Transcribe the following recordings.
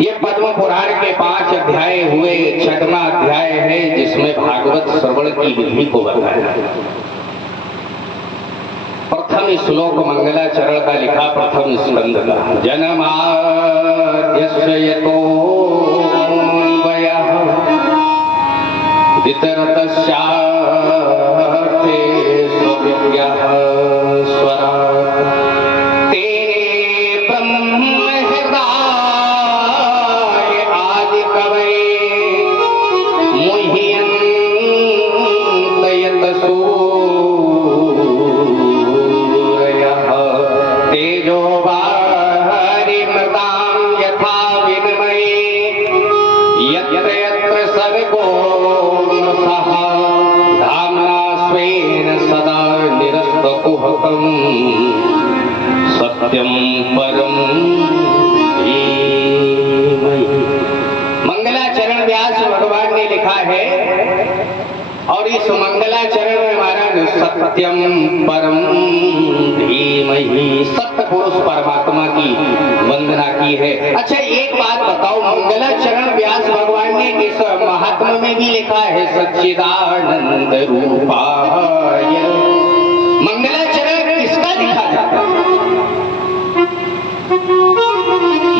ये पद्म पुराण के 5 अध्याय हुए, 6वां अध्याय है जिसमें भागवत श्रवण की विधि को बताया। प्रथम श्लोक मंगलाचरण का लिखा, प्रथम स्कंद का। जन्माद्यस्य यतोऽन्वयः वितरतस्यार्थे स्वविद्यः स्वराट् तेने ब्रह्महृदाय आदिकवये मुह्यन्त यतसूरयः तेजो वारिमृतां यथा विनिमये यत्र यत्र सर्गो सः धाम्ना स्वेन सदा निरस्तकुहकम् सत्यं परं धीमहि। मंगलाचरण व्यास भगवान ने लिखा है और इस मंगलाचरण में महाराज सत्यम परम धीमहि, सत्य पुरुष परमात्मा की वंदना की है। अच्छा एक बात बताओ, मंगलाचरण व्यास भगवान ने इस महात्मा में भी लिखा है सच्चिदानंद रूपाय। मंगलाचरण किसका लिखा जाता है?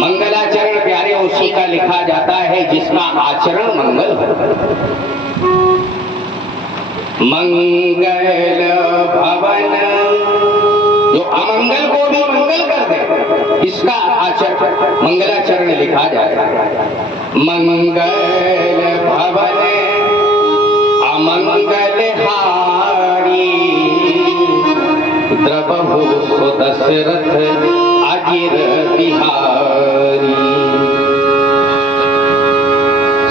मंगलाचरण प्यारे उसी का लिखा जाता है जिसका आचरण मंगल हो। मंगल भवन, जो अमंगल को भी मंगल कर दे, इसका आचरण मंगलाचरण लिखा जाता है। मंगल भवन अमंगल हारी द्रवहु सुदशरथ अजिर बिहारी।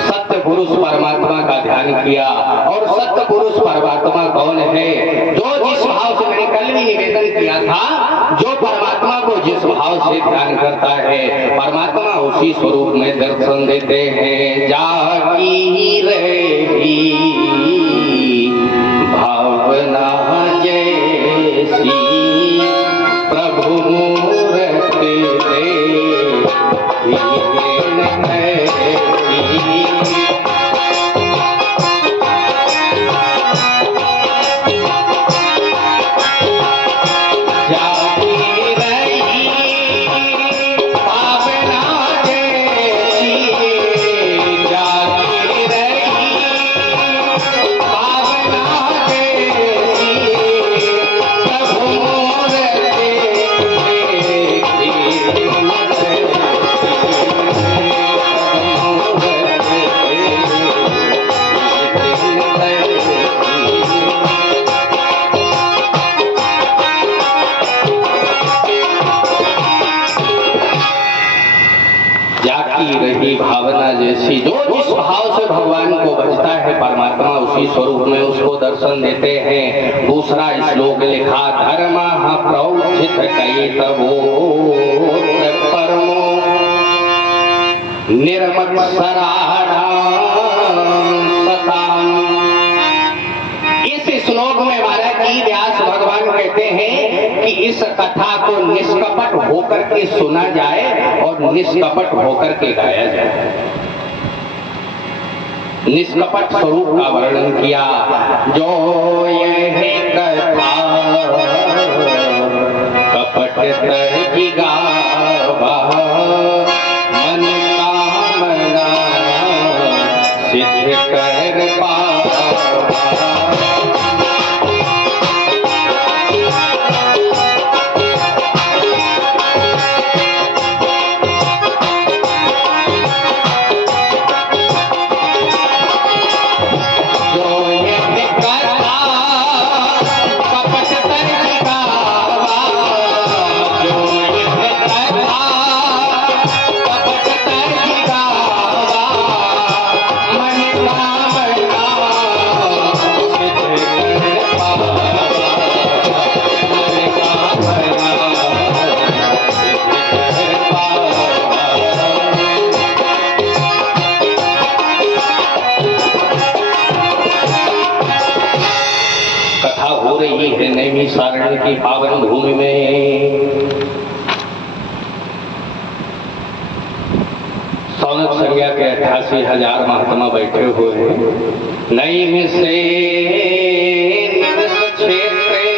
सत्य पुरुष परमात्मा का ध्यान किया। और सत्य पुरुष परमात्मा कौन है? जो जिस भाव से, मैंने कल भी निवेदन किया था, जो परमात्मा को जिस भाव से ध्यान करता है परमात्मा उसी स्वरूप में दर्शन देते हैं। जाकी रही भावना जैसी प्रभु मूरत दे भावना जैसी। जो जिस भाव से भगवान को बचता है परमात्मा उसी स्वरूप में उसको दर्शन देते हैं। दूसरा श्लोक लिखा, धर्म प्रौचित कैतवो परमो निर्मत्सराणां। इस श्लोक में महाराज जी व्यास भगवान कहते हैं कि इस कथा को निष्कपट होकर के सुना जाए और निष्कपट होकर के गाया जाए। निष्कपट स्वरूप का वर्णन किया। जो यह कथा कपट तरही गावा मन कामना सिद्ध कर पावा। नैमिषारण्य की पावन भूमि में सौनक संज्ञा के 88,000 महात्मा बैठे हुए हैं। नई से निवस क्षेत्रे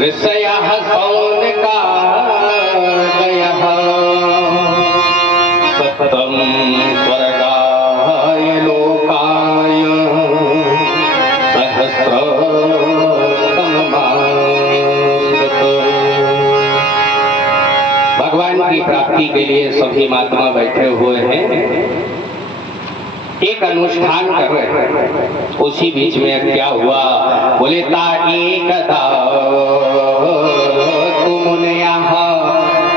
ऋषयः सौनका गयः सप्तम स्वर्गाय लोकाय सहस्र भगवान की प्राप्ति के लिए सभी महात्मा बैठे हुए हैं, एक अनुष्ठान कर रहे हैं। उसी बीच में क्या हुआ, बोले ता एकदा तुमुनयः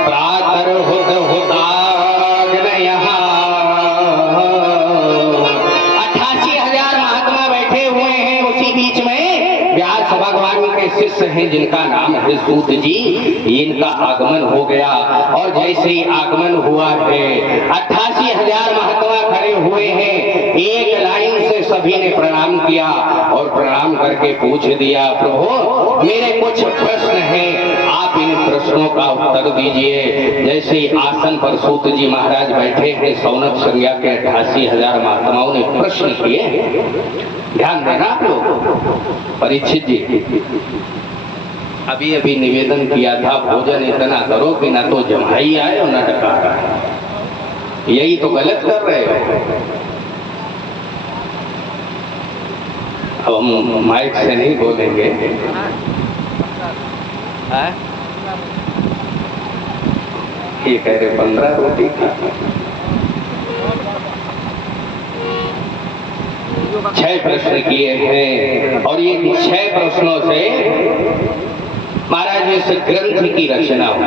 प्रातर्हुत हुताग्नयः। 88,000 महात्मा बैठे हुए हैं। उसी बीच में व्यास भगवान के शिष्य हैं जिनका नाम है सूत जी, इनका आगमन हो गया। और जैसे ही आगमन हुआ है 88,000 महात्मा खड़े हुए हैं। एक लाइन से सभी ने प्रणाम किया और प्रणाम करके पूछ दिया, प्रभु मेरे कुछ प्रश्न हैं, आप इन प्रश्नों का उत्तर दीजिए। जैसे ही आसन पर सूत जी महाराज बैठे हैं, सौनक संज्ञा के 88,000 महात्माओं ने प्रश्न किए। ध्यान देना आप लोग। परीक्षित जी अभी अभी निवेदन किया था, भोजन इतना करो कि ना तो जमाई आए और ना डकार आए। यही तो गलत कर रहे हो। अब हम माइक से नहीं बोलेंगे। ये कह रहे 15 रोटी खा। 6 प्रश्न किए हैं और ये 6 प्रश्नों से महाराज इस ग्रंथ की रचना हुई।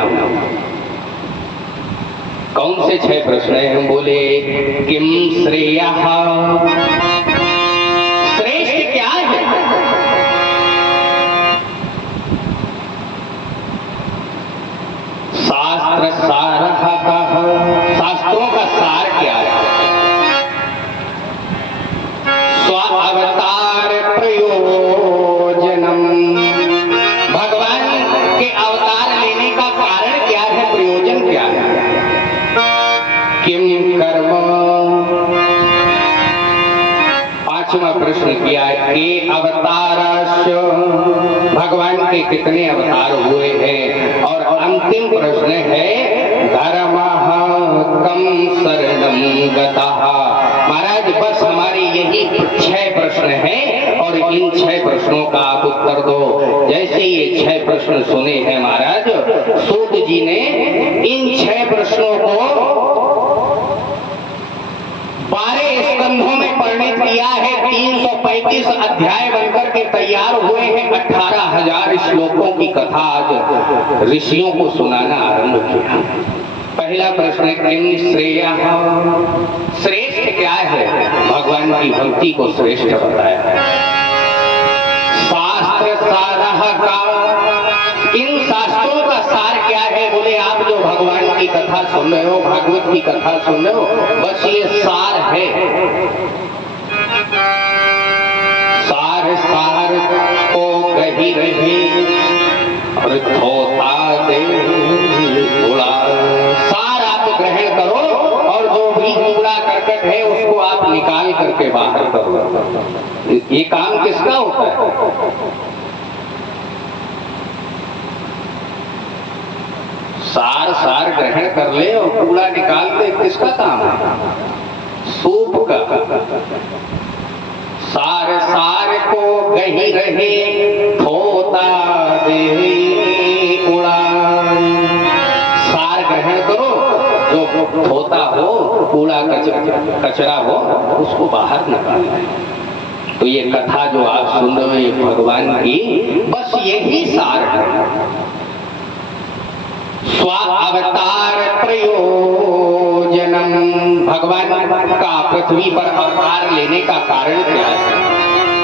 कौन से 6 प्रश्न हैं? हम बोले किम श्रेयः, श्रेष्ठ क्या है? शास्त्र सारः कः, शास्त्रों का सार क्या है? स्व अवतार प्रयोजनम, भगवान के अवतार लेने का कारण क्या है, प्रयोजन क्या है? किम कर्म, 5वां प्रश्न किया कि अवताराश्च, भगवान के कितने अवतार हुए हैं? और अंतिम प्रश्न है धर्मः कम शरणं गतः। महाराज बस हमारे यही 6 प्रश्न हैं और इन 6 प्रश्नों का आप उत्तर दो। जैसे ये 6 प्रश्न सुने हैं महाराज, सूत जी ने इन 6 प्रश्नों को 12 स्कंधों में परिणित किया है। 335 अध्याय बनकर के तैयार हुए हैं। 18,000 श्लोकों की कथा आज ऋषियों को सुनाना आरंभ किया। पहला प्रश्न है किम श्रेयः, श्रेष्ठ क्या है? भगवान की भक्ति को श्रेष्ठ बताया है। शास्त्र सारः का, इन शास्त्रों का सार क्या है? बोले आप जो भगवान की कथा सुन रहे हो, भागवत की कथा सुन रहे हो, बस ये सार है। सार सार को कही रही और थोता दे उड़ा। सार आप ग्रहण करो और जो भी कूड़ा करकट है उसको आप निकाल करके बाहर करो। ये काम किसका होता है? सार सार ग्रहण कर ले और कूड़ा निकाल दे, किसका काम है? सूप का। सार सार को गही रहे थोता दे उड़ा। सार ग्रहण करो, जो थोता हो, कूड़ा कचरा हो, उसको बाहर निकालना। तो ये कथा जो आप सुन रहे हो ये भगवान की, बस यही सार है। स्व अवतार प्रयोजनम, भगवान का पृथ्वी पर अवतार लेने का कारण क्या है?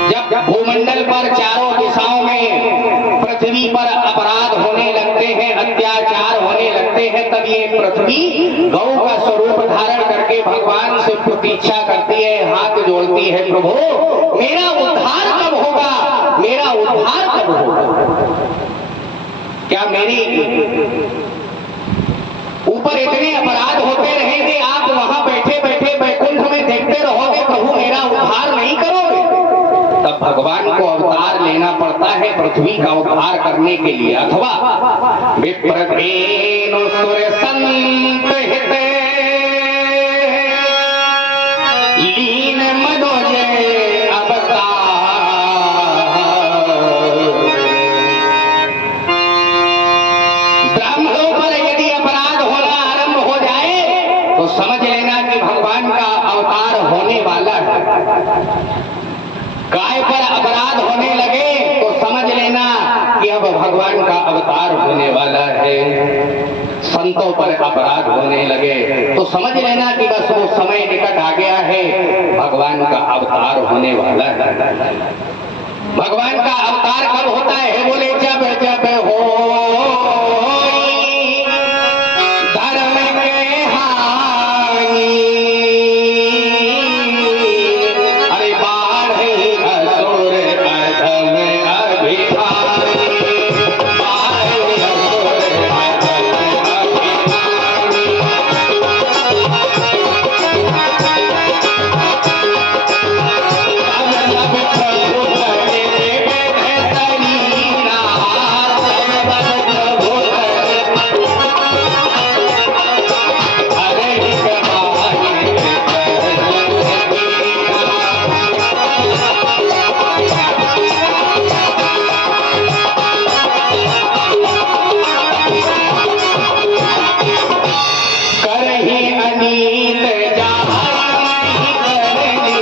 जब भूमंडल पर चारों दिशाओं में पृथ्वी पर अपराध होने लगते हैं, अत्याचार होने लगते हैं, तब ये पृथ्वी गौ का स्वरूप धारण करके भगवान से प्रतीक्षा करती है, हाथ जोड़ती है, प्रभु मेरा उद्धार कब होगा, मेरा उद्धार कब होगा? क्या मेरी ऊपर इतने अपराध होते रहे पृथ्वी का उद्धार करने के लिए, अथवा विप्रधेनु सुर संत हित लीन मनोज अवतार। ब्राह्मणों पर यदि अपराध होना आरंभ हो जाए तो समझ लेना कि भगवान का अवतार होने वाला है। गाय पर अपराध होने लगे तो समझ लेना कि अब भगवान का अवतार होने वाला है। संतों पर अपराध होने लगे तो समझ लेना कि बस वो समय निकट आ गया है, भगवान का अवतार होने वाला है। भगवान का अवतार कब होता है? बोले जब जब हो धर्म के हानि, अरे बाढ़ असुर अधम अभिमानी, बाढ़ असुर अधम अभिमानी। तब प्रभु करे वेद शरीरा, तब प्रभु हरे कमाए करही अनीत जहाँ नहीं करनी।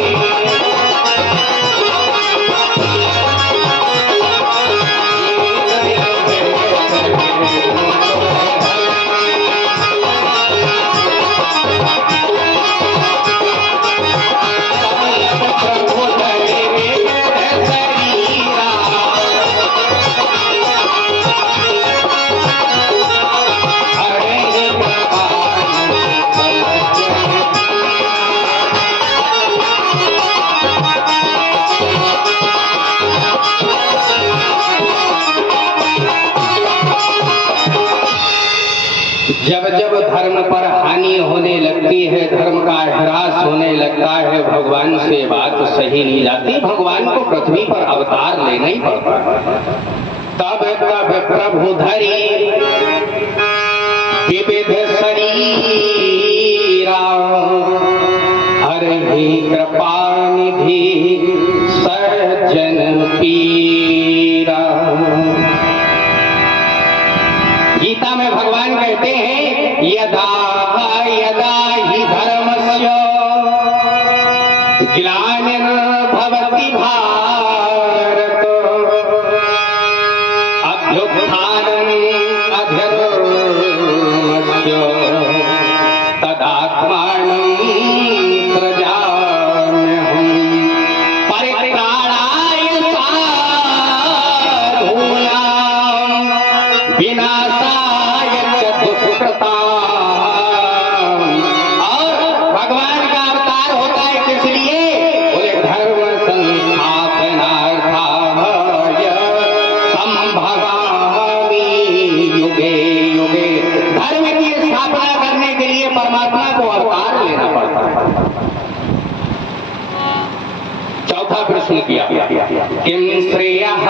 प्रभु करे वेद शरीरा, हरे जब जब धर्म पर हानि होने लगती है, धर्म का ह्रास होने लगता है, भगवान से बात सही नहीं जाती, भगवान को पृथ्वी पर अवतार लेना ही पड़ता है। तब तब प्रभु धरी विविध शरीरा, हरि कृपा निधि सज्जन पीरा। गीता में भगवान कहते हैं यदा यदा हि धर्मस्य ग्लानिर्भवति भारत, अभ्युत्थानम् अधर्मस्य तदात्मानं सृजाम्यहम्। परित्राणाय साधूनां विनाशाय च दुष्कृताम्। और भगवान का अवतार होता है किस लिए? बोले धर्म संस्थापनार्थाय संभवामि युगे युगे। धर्म की स्थापना करने के लिए परमात्मा को अवतार लेना पड़ता है। चौथा प्रश्न किया किम श्रेयः